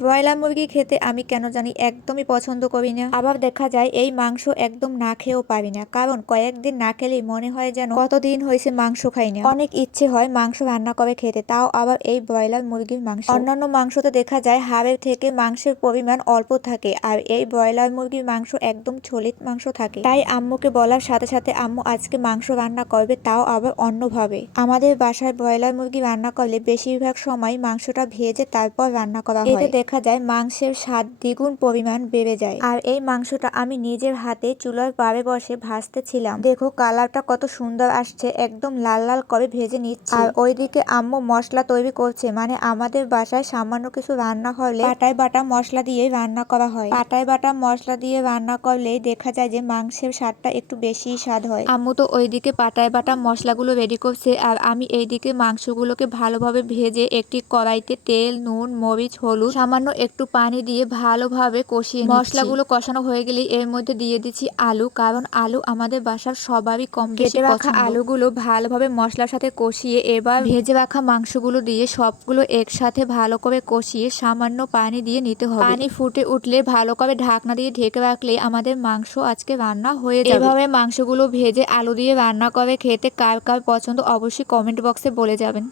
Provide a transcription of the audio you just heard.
Broiler মুরগি খেতে আমি কেন জানি একদমই পছন্দ করি না। আবার দেখা যায় এই মাংস একদম না খেয়েও পারি না, কারণ কয়েকদিন না খেলেই মনে হয় যেন কতদিন হয়েছে মাংস খাই না। অনেক ইচ্ছে হয় মাংস রান্না করে খেতে, তাও আবার এই ব্রয়লার মুরগির মাংস। অন্যান্য মাংসতে দেখা যায় হাড়ের থেকে মাংসের পরিমাণ অল্প থাকে, আর এই ব্রয়লার মুরগির মাংস একদম সলিড মাংস থাকে। তাই আম্মুকে বলার সাথে সাথে আম্মু আজকে মাংস রান্না করবে, তাও আবার অন্যভাবে। আমাদের বাসায় ব্রয়লার মুরগি রান্না করলে বেশিরভাগ সময় মাংসটা ভেজে তারপর রান্না করা হয়। এতে দেখা যায় মাংসের স্বাদ দ্বিগুণ পরিমাণ বেড়ে যায়। আর এই মাংসটা আমি নিজের হাতে চুলার পাড়ে বসে ভাজতেছিলাম। দেখো কালারটা কত সুন্দর আসছে, একদম লাল লাল করে ভেজে নিচ্ছি। আর ওইদিকে আম্মু মশলা তৈরি করছে, মানে আমাদের বাসায় সামান্য কিছু রান্না হলে পাটায় বাটা মশলা দিয়ে রান্না করা হয়। পাটায় বাটা মশলা দিয়ে রান্না করলে দেখা যায় যে মাংসের স্বাদটা একটু বেশি স্বাদ হয়। আম্মু তো ওইদিকে পাটায় বাটা মশলাগুলো রেডি করছে, আর আমি এইদিকে মাংসগুলোকে ভালোভাবে ভেজে একটি কড়াইতে তেল, নুন, মরিচ, হলুদ, সামান্য একটু পানি দিয়ে ভালোভাবে কষিয়ে নিচ্ছি। মশলাগুলো কষানো হয়ে গেলে এর মধ্যে দিয়ে দিচ্ছি আলু, কারণ আলু আমাদের বাসার সবারই কম বেশি পছন্দ। আলুগুলো ভালোভাবে মশলার সাথে কষিয়ে এবার ভেজে রাখা মাংসগুলো দিয়ে সবগুলো একসাথে ভালো করে কষিয়ে সামান্য পানি দিয়ে নিতে হবে। পানি ফুটে উঠলে ভালো করে ঢাকনা দিয়ে ঢেকে রাখলে আমাদের মাংস আজকে রান্না হয়ে যাবে। এভাবে মাংসগুলো ভেজে আলু দিয়ে রান্না করে খেতে কার কার পছন্দ অবশ্যই কমেন্ট বক্সে বলে যাবেন।